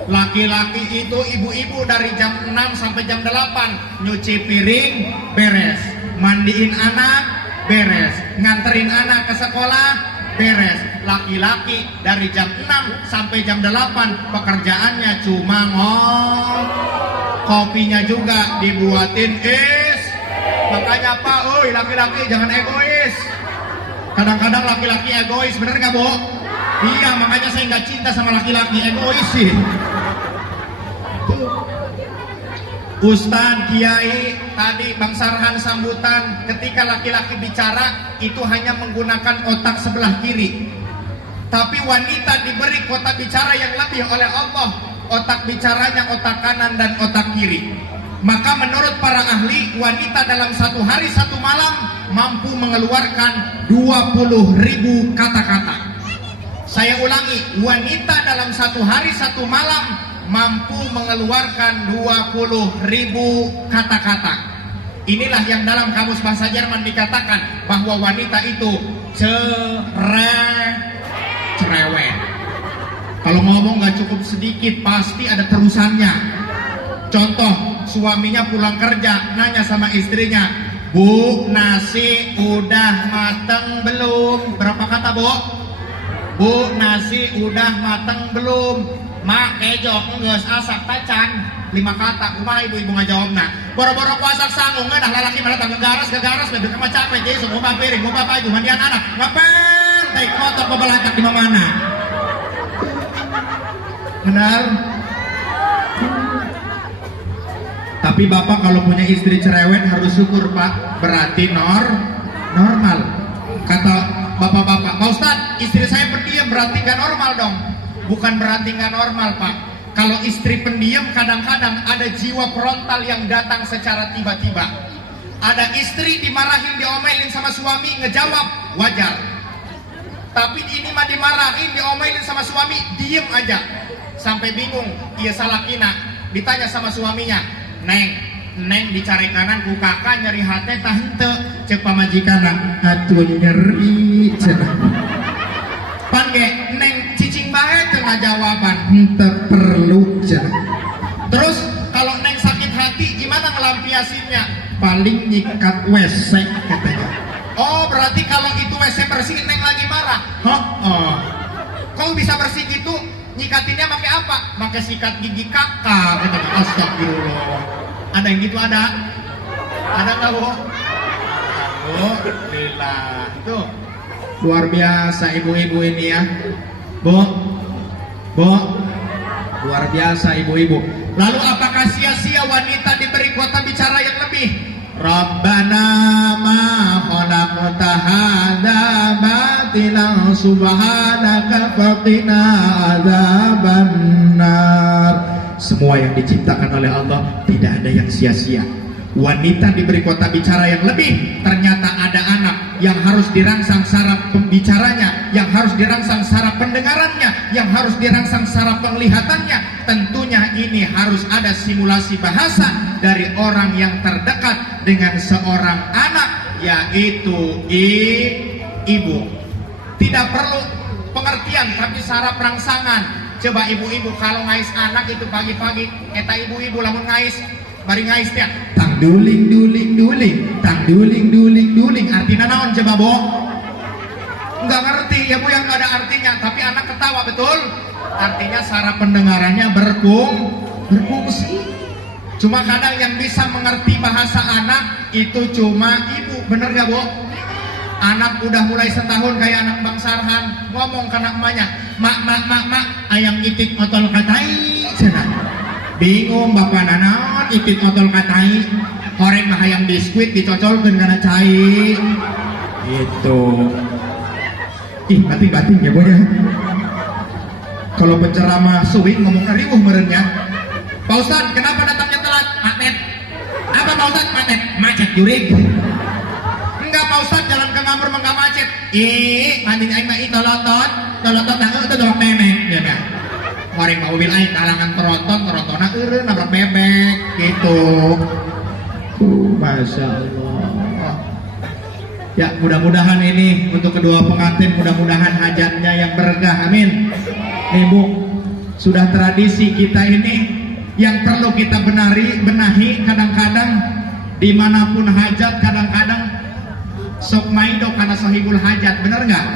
Laki-laki itu ibu-ibu dari jam 6 sampai jam 8 nyuci piring beres, mandiin anak beres, nganterin anak ke sekolah beres. Laki-laki dari jam 6 sampai jam 8 pekerjaannya cuma kopinya juga dibuatin es. Makanya Pak, oi laki-laki jangan egois. Kadang-kadang laki-laki egois, bener gak Bu? Iya, makanya saya nggak cinta sama laki-laki egois sih. Ustadz, Kiai, tadi Bang Sarhan sambutan, ketika laki-laki bicara itu hanya menggunakan otak sebelah kiri. Tapi wanita diberi otak bicara yang lebih oleh Allah. Otak bicaranya otak kanan dan otak kiri. Maka menurut para ahli, wanita dalam satu hari satu malam mampu mengeluarkan 20.000 kata-kata. Saya ulangi, wanita dalam satu hari satu malam mampu mengeluarkan 20.000 kata-kata. Inilah yang dalam kamus bahasa Jerman dikatakan bahwa wanita itu cerewet. Kalau ngomong gak cukup sedikit, pasti ada terusannya. Contoh, suaminya pulang kerja nanya sama istrinya, Bu, nasi udah mateng belum? Berapa kata Bu? Bu, nasi udah mateng belum? Mak kejok ngeus asak tacan 5 kata. Kumaha ibu-ibu ngajawabna? Boro-boro puasa sanggung dah lalaki malah gegaras bebek mah capek jadi sok ngubah piring, ngubah baju, mandian anak. Ngapain? Taik motor pebelatak di mana? Benar? Tapi Bapak kalau punya istri cerewet harus syukur Pak. Berarti normal. Kata bapak-bapak, Pak Ustadz, istri saya pendiam berarti gak normal dong. Bukan berarti gak normal Pak. Kalau istri pendiam kadang-kadang ada jiwa frontal yang datang secara tiba-tiba. Ada istri dimarahin, diomelin sama suami, ngejawab wajar. Tapi ini mah dimarahin, diomelin sama suami, diem aja. Sampai bingung, iya salah kina. Ditanya sama suaminya, Neng dicari kanan ku kakak nyeri hati tah henteu cek pamajikanna atuh nyeri cenah. Pan ge Neng cicing bae teu ngajawaban henteu perlu cenah. Terus kalau Neng sakit hati gimana ngelampiasinnya? Paling nyikat WC katanya. Oh berarti kalau itu WC bersih Neng lagi marah. Oh. Kau bisa bersih gitu? Nyikatinnya pakai apa? Pakai sikat gigi kakak katanya. Astagfirullah. Ada yang gitu ada? Ada nggak Bu? Alhamdulillah. Itu luar biasa ibu-ibu ini ya. Bu, luar biasa ibu-ibu. Lalu apakah sia-sia wanita diberi kuota bicara yang lebih? Rabbana ma khalaqta hadza batilan subhanaka faqina adzabannar. semua yang diciptakan oleh Allah tidak ada yang sia-sia. Wanita diberi kota bicara yang lebih, ternyata ada anak yang harus dirangsang saraf pembicaranya, yang harus dirangsang saraf pendengarannya, yang harus dirangsang saraf penglihatannya. Tentunya ini harus ada simulasi bahasa dari orang yang terdekat dengan seorang anak, yaitu ibu. Tidak perlu pengertian, tapi saraf rangsangan. Coba ibu-ibu kalau ngais anak itu pagi-pagi, eta ibu-ibu lamun ngais, bari ngais teh tang duling duling duling, tang duling duling duling, artinya naon coba Bo? Enggak ngerti ya Bu, yang enggak ada artinya, tapi anak ketawa, betul? Artinya saraf pendengarannya berfungsi. Cuma kadang yang bisa mengerti bahasa anak itu cuma ibu, bener gak Bu? Anak udah mulai setahun kayak anak Bang Sarhan, ngomong ke anak emaknya, mak, ayam itik otol katai, cenah. Bingung bapak naon itik otol katai, korek mah hayang biskuit dicocolkeun kana cai. Gitu. Ih, bating-bating ya Bu ya. Kalau penceramah suwing ngomong riuh merenya. Pak Ustadz, kenapa datangnya telat? Macet. Apa Pak Ustadz? Macet jurig. Enggak Pak Ustadz, jalan ke Ngambur enggak macet. Ih, mandi aing mah tolotot nangeu teu dolok memek ya mah. Mari mobil aing kalangan terotona eureun nabrak bebek gitu. Masya Allah. Ya, mudah-mudahan ini untuk kedua pengantin, mudah-mudahan hajatnya yang berkah, amin. Nih Bu, sudah tradisi kita ini yang perlu kita benahi. Kadang-kadang dimanapun hajat, kadang-kadang sok maido karena sahibul hajat, bener nggak?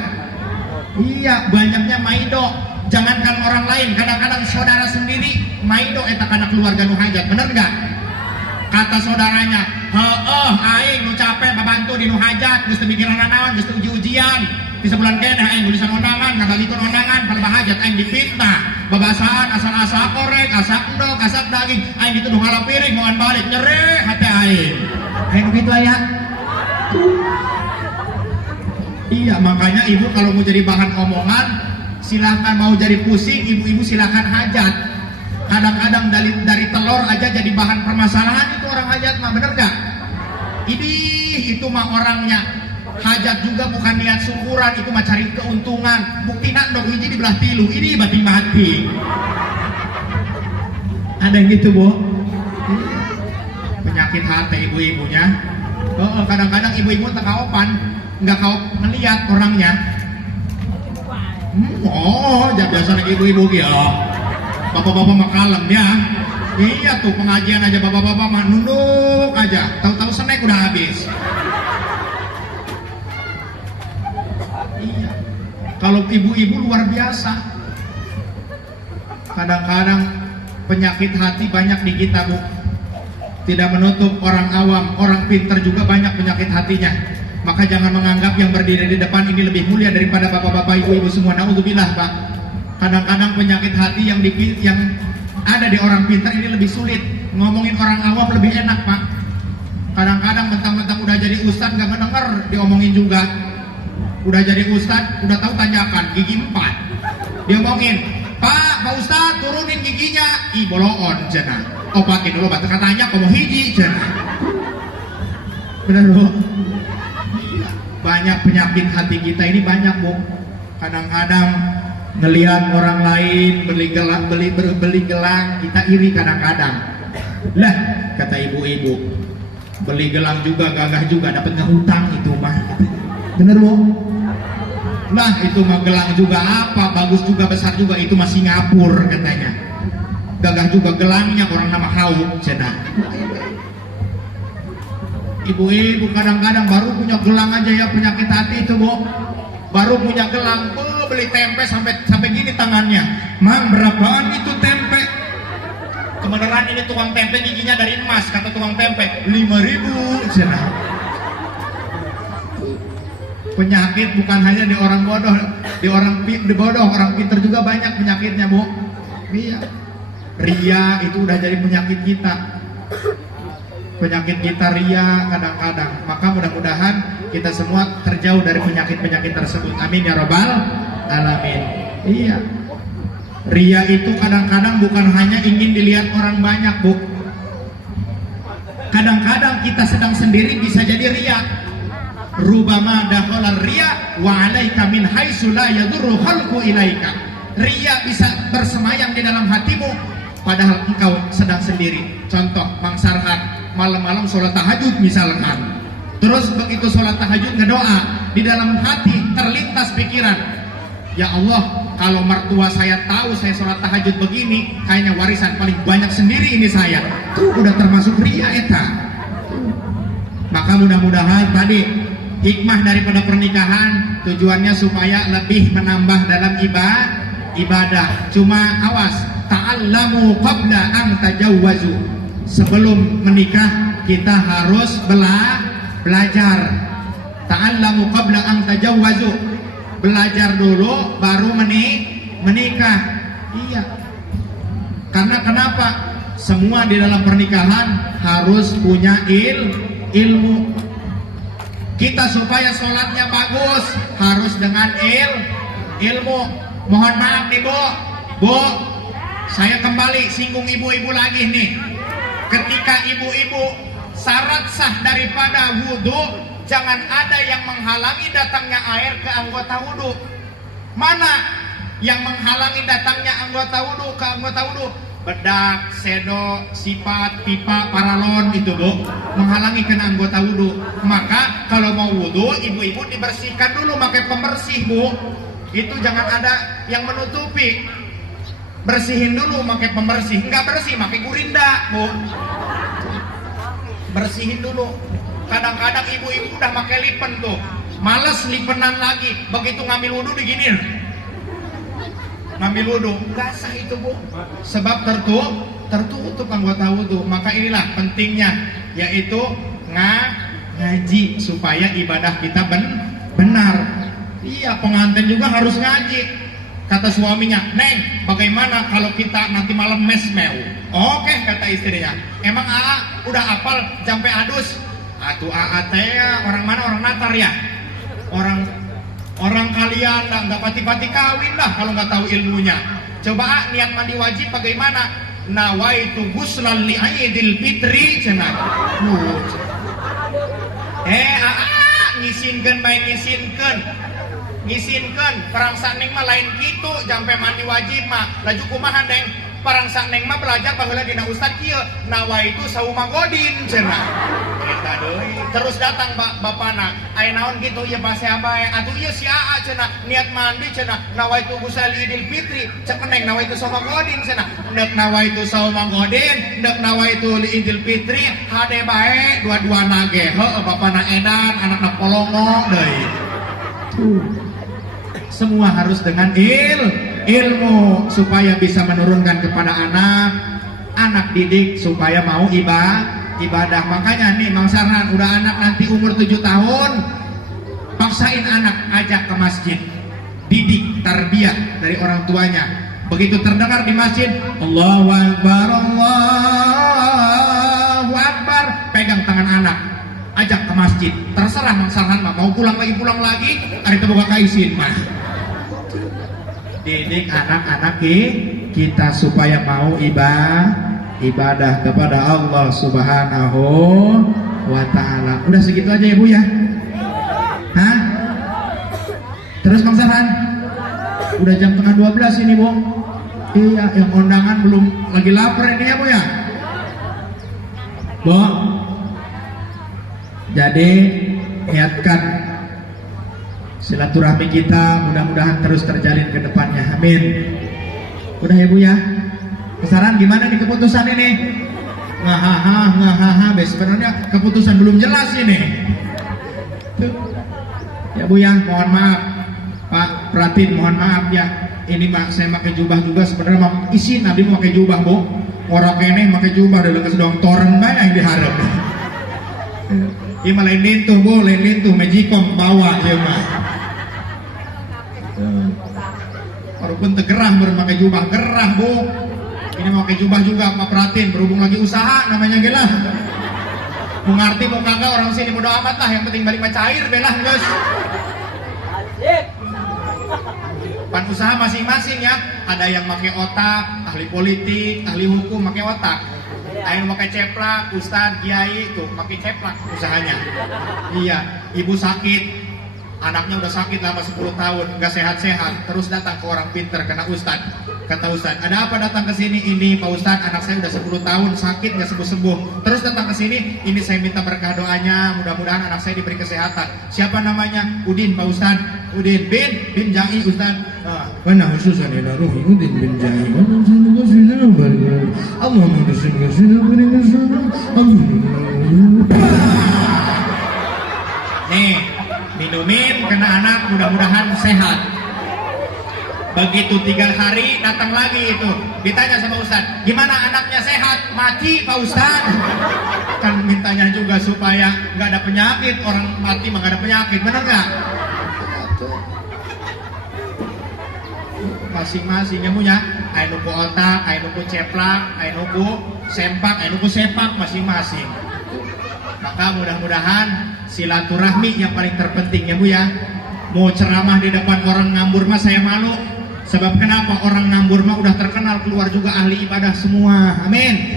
Iya, banyaknya maido. Jangankan orang lain, kadang-kadang saudara sendiri maido eta kana keluarga nu hajat, bener nggak? Kata saudaranya, aing nu capek babantu di nu hajat, geus teu mikiran naon, geus teu uji-ujian. Di sebulan keneh aing tulisan undangan, ngagagikeun undangan, pada hajat aing difitnah. Babasaan asal-asal korek, asak endog, asak daging, aing dituduh ngalah piring, moan balik nyere hate aing. Aing kitu aya. Iya, makanya ibu kalau mau jadi bahan omongan, silahkan. Mau jadi pusing, ibu-ibu silahkan hajat. Kadang-kadang dari telur aja jadi bahan permasalahan itu orang hajat mah, bener gak? Itu mah orangnya hajat juga bukan niat syukuran, itu mah cari keuntungan. Buktina dong hiji dibelah tilu, ini bating-bating. Ada yang gitu Bu? Penyakit hati ibu-ibunya. Kadang-kadang ibu-ibu tak kaopan, nggak kau ngeliat orangnya. Biasa ibu-ibu ya. Bapak-bapak mah kalem ya. Iya tuh pengajian aja bapak-bapak mah nunduk aja. Tahu-tahu snack udah habis. Iya. Kalau ibu-ibu luar biasa. Kadang-kadang penyakit hati banyak di kita Bu. Tidak menutup orang awam, orang pintar juga banyak penyakit hatinya. Maka jangan menganggap yang berdiri di depan ini lebih mulia daripada bapak-bapak, ibu-ibu semua. Naudzubillah Pak. Kadang-kadang penyakit hati yang ada di orang pintar ini lebih sulit. Ngomongin orang awam lebih enak Pak. Kadang-kadang mentang-mentang udah jadi ustad gak ngedenger diomongin juga. Udah jadi ustad, udah tahu tanjakan gigi 4. Diomongin, Pak Ustad turunin giginya. Ih boloon cenah. Obatin dulu batu katanya kamu hiji cenah. Bener Bu? Banyak penyakit hati kita ini banyak Bu. Kadang-kadang ngelihat orang lain beli gelang, kita iri kadang-kadang. Lah kata ibu-ibu, beli gelang juga gagah juga, dapat ngehutang itu mah. Bener Bu? Lah itu mah gelang juga apa, bagus juga, besar juga, itu mah Singapura katanya. Gagah juga gelangnya, orang nama Hau cenah. Ibu-ibu kadang-kadang baru punya gelang aja ya penyakit hati itu Bu. Baru punya gelang, beli tempe sampai gini tangannya. Mang berapaan itu tempe? Kebenaran ini tukang tempe giginya dari emas, kata tukang tempe 5.000 cenah. Penyakit bukan hanya di orang bodoh, di bodoh, orang pintar juga banyak penyakitnya Bu. Iya. Ria itu udah jadi penyakit kita. Penyakit kita ria kadang-kadang. Maka mudah-mudahan kita semua terjauh dari penyakit-penyakit tersebut. Amin ya robbal alamin. Iya. Ria itu kadang-kadang bukan hanya ingin dilihat orang banyak, Bu. Kadang-kadang kita sedang sendiri bisa jadi ria. Rubama dakhala ria wa 'alaika min haitsu la yadurru khalqu ilaika. Ria bisa bersemayam di dalam hatimu padahal engkau sedang sendiri. Contoh, Mang Sarhan malam-malam sholat tahajud misalkan. Terus begitu sholat tahajud ngedoa, di dalam hati terlintas pikiran, ya Allah, kalau mertua saya tahu saya sholat tahajud begini, kayaknya warisan paling banyak sendiri ini saya. Tuh udah termasuk ria eta. Maka mudah-mudahan tadi hikmah daripada pernikahan tujuannya supaya lebih menambah dalam ibadah. Cuma awas, ta'allamu qabla an tajawwazu. Sebelum menikah kita harus belajar. Ta'allamu qabla an tajawwazu. Belajar dulu baru menikah. Iya. Karena kenapa? Semua di dalam pernikahan harus punya ilmu. Kita supaya sholatnya bagus harus dengan ilmu. Mohon maaf nih Bu, saya kembali singgung ibu-ibu lagi nih. Ketika ibu-ibu syarat sah daripada wudhu, jangan ada yang menghalangi datangnya air ke anggota wudhu. Mana yang menghalangi datangnya anggota wudhu ke anggota wudhu? Bedak, sedok, sifat, pipa, paralon itu Bu, menghalangi kena anggota wudhu. Maka kalau mau wudhu, ibu-ibu dibersihkan dulu pakai pembersih Bu. Itu jangan ada yang menutupi. Bersihin dulu pakai pembersih. Enggak bersih pakai gurinda Bu. Bersihin dulu. Kadang-kadang ibu-ibu udah pakai lipen tuh, males lipenan lagi. Begitu ngambil wudhu diginin, ngambil wudhu nggak sah itu Bu, sebab tertutup anggota wudhu. Maka inilah pentingnya, yaitu ngaji supaya ibadah kita benar. Iya, pengantin juga harus ngaji. Kata suaminya, Neng, bagaimana kalau kita nanti malam mesmeu? Oke, kata istrinya. Emang AA udah apal sampai adus? Atuh AA teh orang mana? Orang Natar ya? Orang kalian lah, nggak pati-pati kawin lah kalau nggak tahu ilmunya. Coba niat mandi wajib bagaimana? Nawaitu ghuslan li Aidil Fitri cenah. Ngisinkeun bae ngisinkeun perang saneng mah lain kitu, jampe mandi wajib mah laju kumaha Deng? Perang saneng mah belajar baheula dina ustad kieu, nawaitu saumagodin cenah. Eta deui. Terus datang bapana, aya naon kitu ieu basa bae? Atuh ieu si AA cenah, niat mandi cenah, nawaitu ghusl Idul Fitri, cek Neng nawaitu saumagodin cenah. Deuk nawaitu saumagodin, deuk nawaitu Idul Fitri, hade bae dua-duana ge. Heuh bapana edan, anakna polongo deui. Semua harus dengan ilmu supaya bisa menurunkan kepada anak didik supaya mau ibadah. Makanya nih Mang Sarhan udah anak nanti umur 7 tahun, paksain anak ajak ke masjid, didik tarbiyah dari orang tuanya. Begitu terdengar di masjid Allahu Akbar, Allahu Akbar, pegang tangan anak, ajak ke masjid. Terserah Mang Sarhan mah mau pulang lagi, hari itu buka kaisin mah. Didik anak-anak kita supaya mau ibadah kepada Allah Subhanahu wa ta'ala. Udah segitu aja ya Bu ya? Hah? Terus Mang Sarhan? Udah jam tengah 12 ini Bu. Iya, yang undangan belum, lagi lapar ini ya Bu ya? Bu, jadi niatkan silaturahmi kita mudah-mudahan terus terjalin ke depannya. Amin. Udah ya Bu ya? Saran gimana nih keputusan ini? Ngahaha, sebenarnya keputusan belum jelas ini. Tuh. Ya Bu ya, mohon maaf Pak Pratin, mohon maaf ya. Ini Pak, saya pakai jubah juga sebenarnya mau isi nabi mau pakai jubah Bu. Orang kene pakai jubah udah lekas dong toreng banyak yang diharap. Ini mah lain lintuh Bu, lain lintuh Magicom bawa ya mah. Walaupun tegerah berpakai jubah gerah Bu. Ini mau pakai jubah juga Pak Pratin, berhubung lagi usaha namanya gila. Mau ngerti mau kagak orang sini bodo amat lah, yang penting balik cair belah guys. Pan usaha masing-masing ya. Ada yang pakai otak, ahli politik, ahli hukum pakai otak. Ada yang pakai ceplak, ustad, kiai itu pakai ceplak usahanya. Iya, ibu sakit, anaknya udah sakit lama 10 tahun, nggak sehat-sehat, terus datang ke orang pinter kena ustad. Kata ustad, ada apa datang ke sini? Ini Pak Ustad, anak saya udah 10 tahun sakit nggak sembuh-sembuh. Terus datang ke sini, ini saya minta berkah doanya, mudah-mudahan anak saya diberi kesehatan. Siapa namanya? Udin Pak Ustad. Udin bin Jai Ustad. Mana khususan ya ruhi Udin bin Jai. Nih, minumin kena anak, mudah-mudahan sehat. Begitu 3 hari datang lagi itu, ditanya sama Ustad, gimana anaknya sehat? Mati Pak Ustad. Kan mintanya juga supaya nggak ada penyakit, orang mati mah nggak ada penyakit, bener nggak? Masing-masing ya punya, ayo nuku otak, ayo nuku ceplak, ayo nuku sempak, ayo nuku sepak masing-masing. Maka mudah-mudahan silaturahmi yang paling terpenting ya Bu ya. Mau ceramah di depan orang ngambur mah saya malu. Sebab kenapa? Orang ngambur mah udah terkenal, keluar juga ahli ibadah semua. Amin.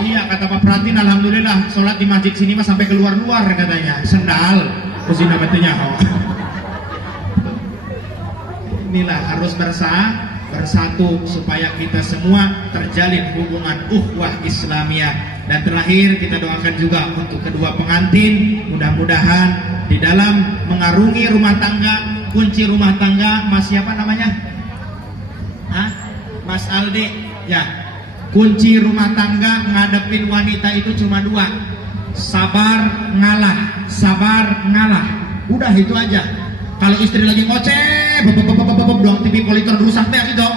Iya, kata Pak Pratin, alhamdulillah sholat di masjid sini mah sampai keluar-luar katanya. Sendal, kusina betulnya. Inilah harus bersatu supaya kita semua terjalin hubungan ukhuwah Islamiyah. Dan terakhir kita doakan juga untuk kedua pengantin, mudah-mudahan di dalam mengarungi rumah tangga, kunci rumah tangga, Mas siapa namanya? Mas Aldi, ya. Kunci rumah tangga ngadepin wanita itu cuma 2. Sabar ngalah, sabar ngalah. Udah itu aja. Kalau istri lagi ngoceh, doang TV monitor rusak deh gitu.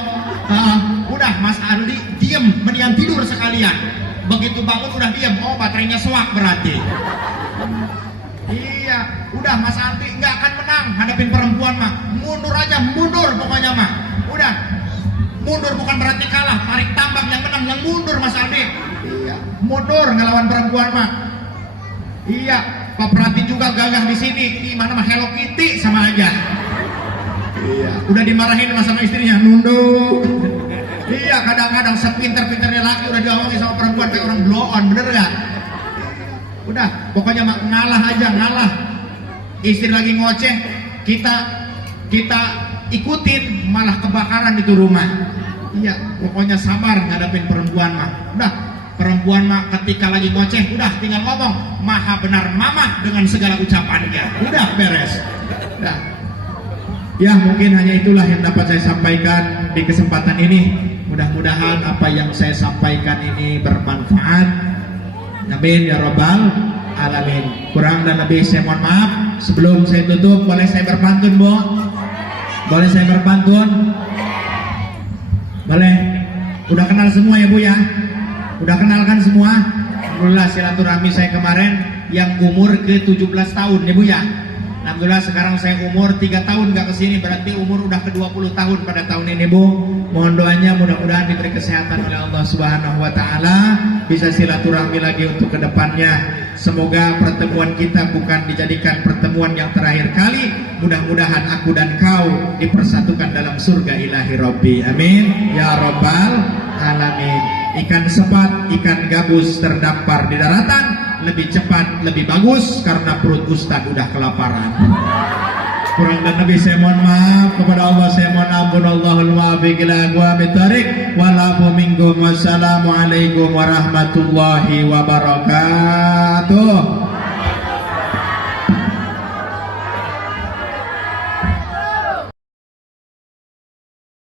Udah Mas Aldi diem, mendingan tidur sekalian. Begitu bangun udah diem, oh baterainya soak berarti. Iya, udah Mas Aldi nggak akan menang hadapin perempuan mah. Mundur aja, mundur pokoknya mah. Udah. Mundur bukan berarti kalah, tarik tambang yang menang, yang mundur Mas Aldi. Iya, mundur ngelawan perempuan mah. Iya, Pak Prati juga gagah di sini. Di mana mah Hello Kitty sama aja. Iya, udah dimarahin sama istrinya, nunduk. Iya, kadang-kadang sepinter-pinternya laki udah diomongin sama perempuan kayak orang blow on, bener gak? Udah, pokoknya mah ngalah aja, ngalah. Istri lagi ngoceh, kita ikutin, malah kebakaran itu rumah. Iya, pokoknya sabar ngadapin perempuan mah. Udah, perempuan mah ketika lagi ngoceh, udah tinggal ngomong maha benar mamah dengan segala ucapannya. Udah beres. Udah. Ya, mungkin hanya itulah yang dapat saya sampaikan di kesempatan ini. Mudah-mudahan apa yang saya sampaikan ini bermanfaat. Amin ya rabbal alamin. Kurang dan lebih saya mohon maaf. Sebelum saya tutup, boleh saya berpantun, Bu? Boleh saya berpantun? Boleh? Udah kenal semua ya Bu ya? Udah kenalkan semua? Alhamdulillah silaturahmi saya kemarin yang umur ke 17 tahun ya Bu ya. Alhamdulillah sekarang saya umur 3 tahun gak kesini, berarti umur udah ke 20 tahun pada tahun ini Bu. Mohon doanya mudah-mudahan diberi kesehatan oleh Allah Subhanahu wa Ta'ala, bisa silaturahmi lagi untuk kedepannya. Semoga pertemuan kita bukan dijadikan pertemuan yang terakhir kali. Mudah-mudahan aku dan kau dipersatukan dalam surga ilahi Rabbi. Amin ya rabbal alamin. Ikan sepat, ikan gabus terdampar di daratan, lebih cepat, lebih bagus karena perut Ustadz udah kelaparan. Kurang dan lebih saya mohon maaf, kepada Allah saya mohon ampun. Allahul muwaffiq ila aqwamit thoriq wal afu minkum. Wassalamualaikum warahmatullahi wabarakatuh.